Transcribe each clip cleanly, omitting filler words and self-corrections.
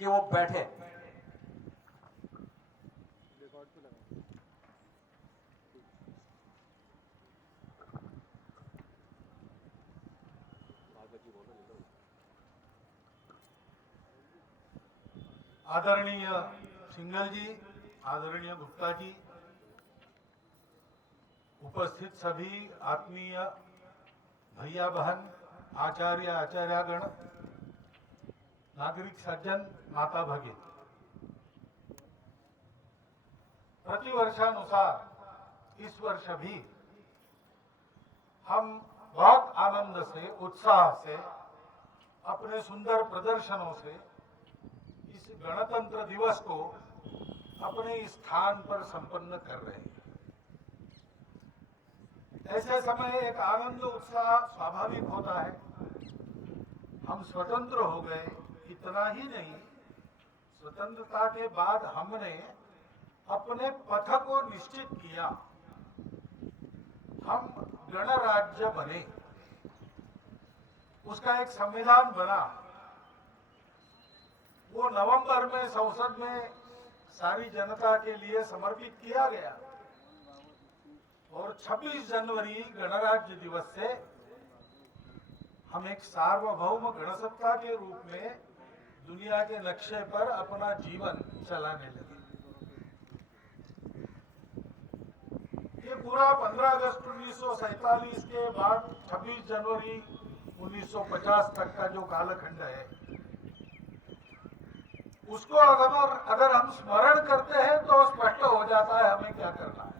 कि वो बैठे। आदरणीय सिंघल जी, आदरणीय गुप्ता जी, उपस्थित सभी आत्मीय भैया बहन, आचार्य आचार्यगण, नागरिक सज्जन, माता भगिनी, प्रतिवर्षानुसार इस वर्ष भी हम बहुत आनंद से, उत्साह से, अपने सुंदर प्रदर्शनों से इस गणतंत्र दिवस को अपने स्थान पर संपन्न कर रहे हैं। ऐसे समय एक आनंद उत्साह स्वाभाविक होता है। हम स्वतंत्र हो गए, इतना ही नहीं, स्वतंत्रता के बाद हमने अपने पथ को निश्चित किया, हम गणराज्य बने, उसका एक संविधान बना, वो नवंबर में संसद में सारी जनता के लिए समर्पित किया गया और 26 जनवरी गणराज्य दिवस से हम एक सार्वभौम गणसत्ता के रूप में दुनिया के नक्शे पर अपना जीवन चलाने लगे। ये पूरा 15 अगस्त 1947 के बाद 26 जनवरी 1950 तक का जो कालखंड है, उसको अगर हम स्मरण करते हैं तो स्पष्ट हो जाता है हमें क्या करना है।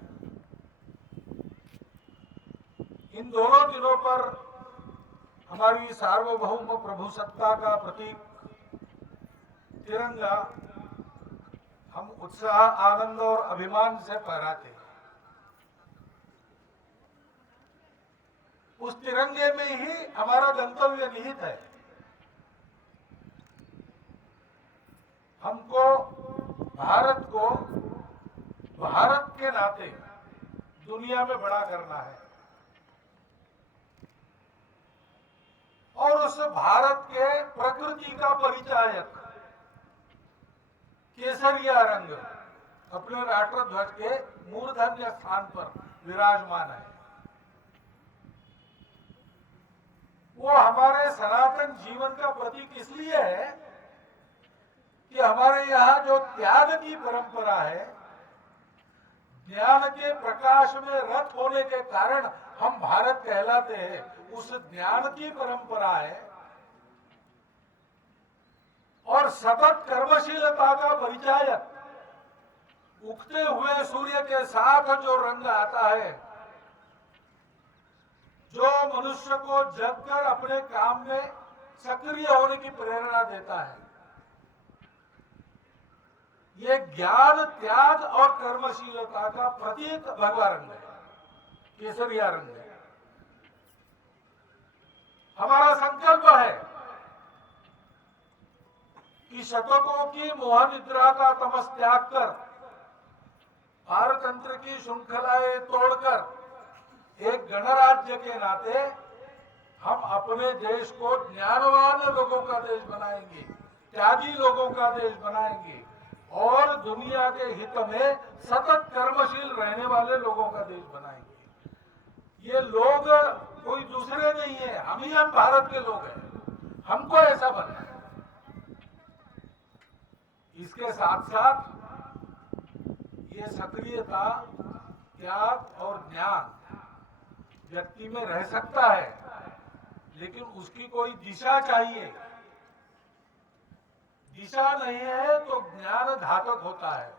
इन दोनों दिनों पर हमारी सार्वभौम प्रभुसत्ता का प्रतीक तिरंगा हम उत्साह, आनंद और अभिमान से फहराते हैं। उस तिरंगे में ही हमारा गंतव्य निहित है। हमको भारत को भारत के नाते दुनिया में बड़ा करना है और उस भारत के प्रकृति का परिचायक केसरिया रंग अपने राष्ट्र ध्वज के मूर्धन्य स्थान पर विराजमान है। वो हमारे सनातन जीवन का प्रतीक इसलिए है कि हमारे यहाँ जो त्याग की परंपरा है, ज्ञान के प्रकाश में रत होने के कारण हम भारत कहलाते हैं, उस ज्ञान की परंपरा है और सतत कर्मशीलता का परिचायक उगते हुए सूर्य के साथ जो रंग आता है, जो मनुष्य को जगकर अपने काम में सक्रिय होने की प्रेरणा देता है, ये ज्ञान, त्याग और कर्मशीलता का प्रतीक भगवा रंग है, केसरिया रंग है। हमारा संकल्प है कि शतकों की मोह निद्रा का तमस त्याग कर, पारतंत्र की श्रृंखलाएं तोड़कर एक गणराज्य के नाते हम अपने देश को ज्ञानवान लोगों का देश बनाएंगे, त्यागी लोगों का देश बनाएंगे और दुनिया के हित में सतत कर्मशील रहने वाले लोगों का देश बनाएंगे। ये लोग कोई दूसरे नहीं है, हम भारत के लोग हैं, हमको ऐसा बनना है। इसके साथ साथ ये सक्रियता, त्याग और ज्ञान व्यक्ति में रह सकता है, लेकिन उसकी कोई दिशा चाहिए। दिशा नहीं है तो ज्ञान घातक होता है,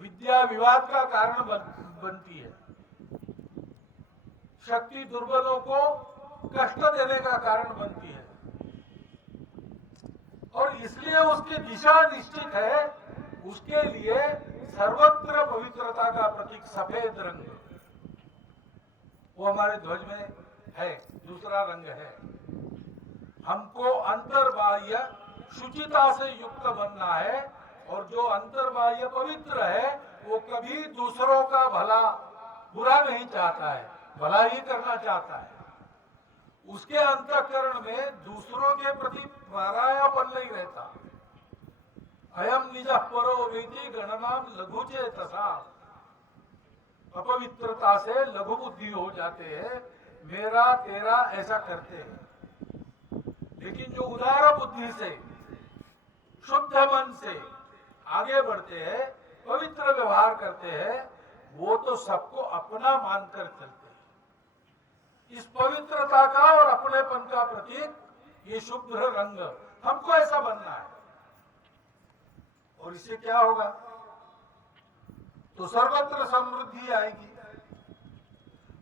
विद्या विवाद का कारण बनती है, शक्ति दुर्बलों को कष्ट देने का कारण बनती है और इसलिए उसकी दिशा निश्चित है। उसके लिए सर्वत्र पवित्रता का प्रतीक सफेद रंग, वो हमारे ध्वज में है, दूसरा रंग है। हमको अंतर्बाह्य शुचिता से युक्त बनना है और जो अंतर्बाह्य पवित्र है वो कभी दूसरों का भला बुरा नहीं चाहता है, भला ही करना चाहता है। उसके अंतःकरण में दूसरों के प्रति परायापन नहीं रहता। कथम निज परो वेति गणनाम लघुचे तथा। अपवित्रता से लघु बुद्धि हो जाते हैं, मेरा तेरा ऐसा करते हैं। लेकिन जो उदार बुद्धि से, शुद्ध मन से आगे बढ़ते हैं, पवित्र व्यवहार करते हैं, वो तो सबको अपना मानकर चलते हैं। इस पवित्रता का और अपनेपन का प्रतीक ये शुभ्र रंग, हमको ऐसा बनना है। और इससे क्या होगा? तो सर्वत्र समृद्धि आएगी।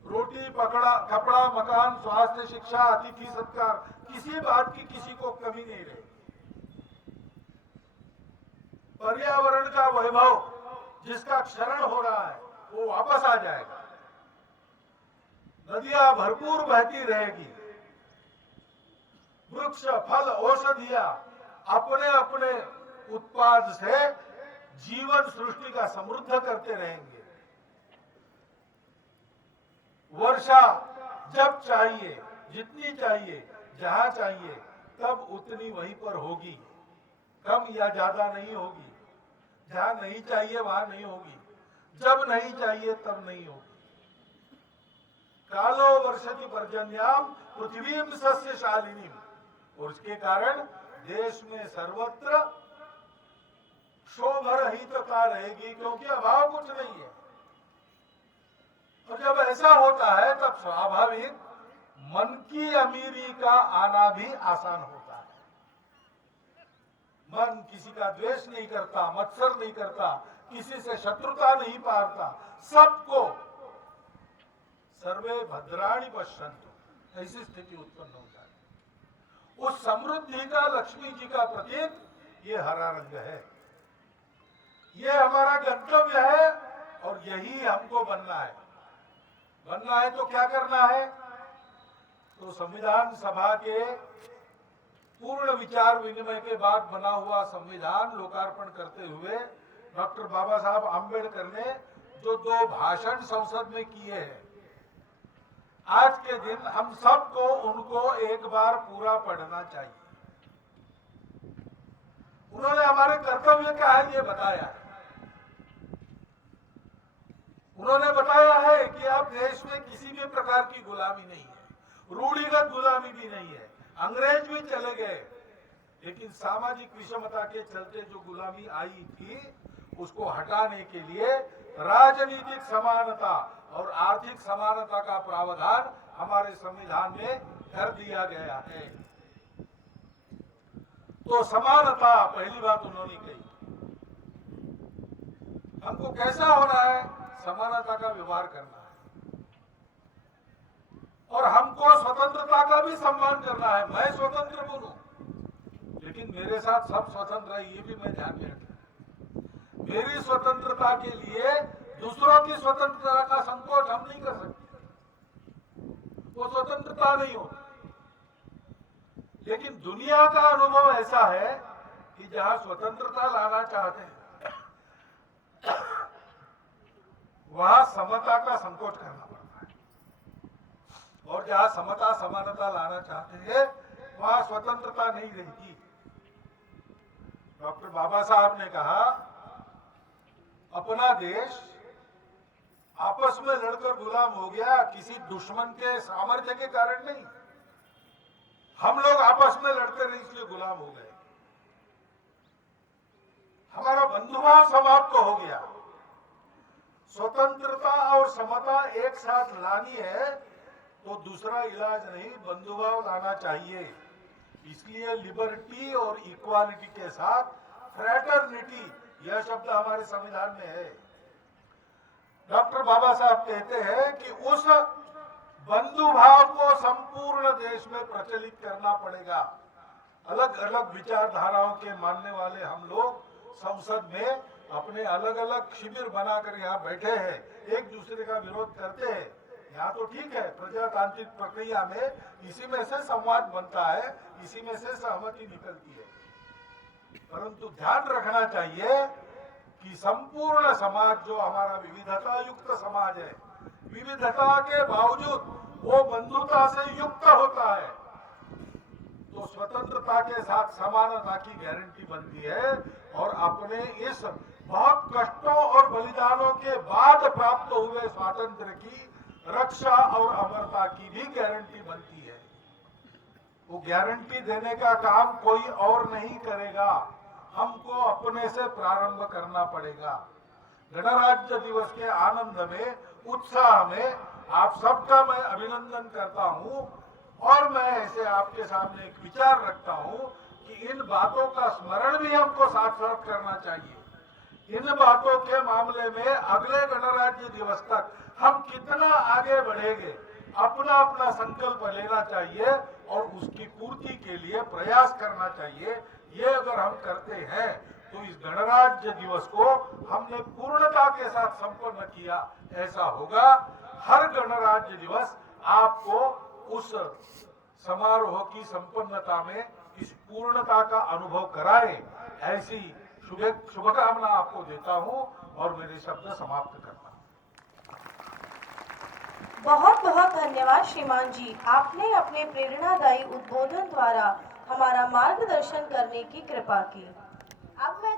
रोटी पकड़ा कपड़ा मकान स्वास्थ्य शिक्षा अतिथि सत्कार, किसी बात की किसी को कमी नहीं रहेगी। पर्यावरण का वैभव जिसका क्षरण हो रहा है वो वापस आ जाएगा। नदियां भरपूर बहती रहेगी। वृक्ष फल औषधियां अपने अपने उत्पाद से जीवन सृष्टि का समृद्ध करते रहेंगे। वर्षा जब चाहिए, जितनी चाहिए, जहां चाहिए, तब उतनी वहीं पर होगी, कम या ज्यादा नहीं होगी। जहां नहीं चाहिए वहां नहीं होगी, जब नहीं चाहिए तब नहीं होगी। कालो वर्षति पर्जन्याम पृथ्वीम सस्यशालिनीम। और उसके कारण देश में सर्वत्र क्षोभरहितता रहेगी, क्योंकि अभाव कुछ नहीं है। और जब ऐसा होता है तब स्वाभाविक मन की अमीरी का आना भी आसान होता है। मन किसी का द्वेष नहीं करता, मत्सर नहीं करता, किसी से शत्रुता नहीं पालता, सबको सर्वे भद्राणि पश्यन्तु, ऐसी स्थिति उत्पन्न हो जाए। उस समृद्धि का, लक्ष्मी जी का प्रतीक ये हरा रंग है। ये हमारा गंतव्य है और यही हमको बनना है। बनना है तो क्या करना है? तो संविधान सभा के पूर्ण विचार विनिमय के बाद बना हुआ संविधान लोकार्पण करते हुए डॉक्टर बाबा साहब आंबेडकर ने जो 2 भाषण संसद में किए हैं, आज के दिन हम सबको उनको एक बार पूरा पढ़ना चाहिए। उन्होंने हमारे कर्तव्य क्या है ये बताया है। उन्होंने बताया है कि अब देश में किसी भी प्रकार की गुलामी नहीं है, रूढ़िगत गुलामी भी नहीं है। अंग्रेज भी चले गए, लेकिन सामाजिक विषमता के चलते जो गुलामी आई थी उसको हटाने के लिए राजनीतिक समानता और आर्थिक समानता का प्रावधान हमारे संविधान में कर दिया गया है। तो समानता पहली बात उन्होंने कही। हमको कैसा होना है? समानता का व्यवहार करना है और हमको स्वतंत्रता का भी सम्मान करना है। मैं स्वतंत्र बनूं, लेकिन मेरे साथ सब स्वतंत्र है, ये भी मैं ध्यान में रखना। मेरी स्वतंत्रता के लिए दूसरों की स्वतंत्रता का संकोच हम नहीं कर सकते, वो स्वतंत्रता नहीं होती। लेकिन दुनिया का अनुभव ऐसा है कि जहां स्वतंत्रता लाना चाहते हैं वहां समता का संकोच करना पड़ता है, और जहां समता समानता लाना चाहते हैं वहां स्वतंत्रता नहीं रहती। डॉक्टर बाबा साहब ने कहा, अपना देश आपस में लड़कर गुलाम हो गया, किसी दुश्मन के सामर्थ्य के कारण नहीं। हम लोग आपस में लड़ते नहीं, इसलिए गुलाम हो गए। हमारा बंधुभाव समाप्त हो गया। स्वतंत्रता और समता एक साथ लानी है तो दूसरा इलाज नहीं, बंधुभाव लाना चाहिए। इसलिए लिबर्टी और इक्वालिटी के साथ फ्रैटर्निटी, यह शब्द हमारे संविधान में है। डॉक्टर बाबा साहब कहते हैं कि उस बंधुभाव को संपूर्ण देश में प्रचलित करना पड़ेगा। अलग अलग विचारधाराओं के मानने वाले हम लोग संसद में अपने अलग अलग शिविर बनाकर यहाँ बैठे हैं, एक दूसरे का विरोध करते हैं। यहाँ तो ठीक है, प्रजातांत्रिक प्रक्रिया में इसी में से संवाद बनता है, इसी में से सहमति निकलती है। परंतु ध्यान रखना चाहिए कि संपूर्ण समाज जो हमारा विविधता युक्त समाज है, विविधता के बावजूद वो बंधुता से युक्त होता है। तो स्वतंत्रता के साथ समानता की गारंटी बनती है और अपने इस बहुत कष्टों और बलिदानों के बाद प्राप्त हुए स्वातंत्र्य की रक्षा और अमरता की भी गारंटी बनती है। वो गारंटी देने का काम कोई और नहीं करेगा, हमको अपने से प्रारंभ करना पड़ेगा। गणराज्य दिवस के आनंद में, उत्साह में आप सबका मैं अभिनंदन करता हूं और मैं ऐसे आपके सामने एक विचार रखता हूं कि इन बातों का स्मरण भी हमको साथ साथ करना चाहिए। इन बातों के मामले में अगले गणराज्य दिवस तक हम कितना आगे बढ़ेंगे, अपना अपना संकल्प लेना चाहिए और उसकी पूर्ति के लिए प्रयास करना चाहिए। ये अगर हम करते हैं तो इस गणराज्य दिवस को हमने पूर्णता के साथ संपन्न किया ऐसा होगा। हर गणराज्य दिवस आपको उस समारोह की संपन्नता में इस पूर्णता का अनुभव कराए, ऐसी शुभकामना आपको देता हूं और मेरे शब्द समाप्त करता हूं। बहुत बहुत धन्यवाद श्रीमान जी, आपने अपने प्रेरणादायी उद्बोधन द्वारा हमारा मार्गदर्शन करने की कृपा की। अब मैं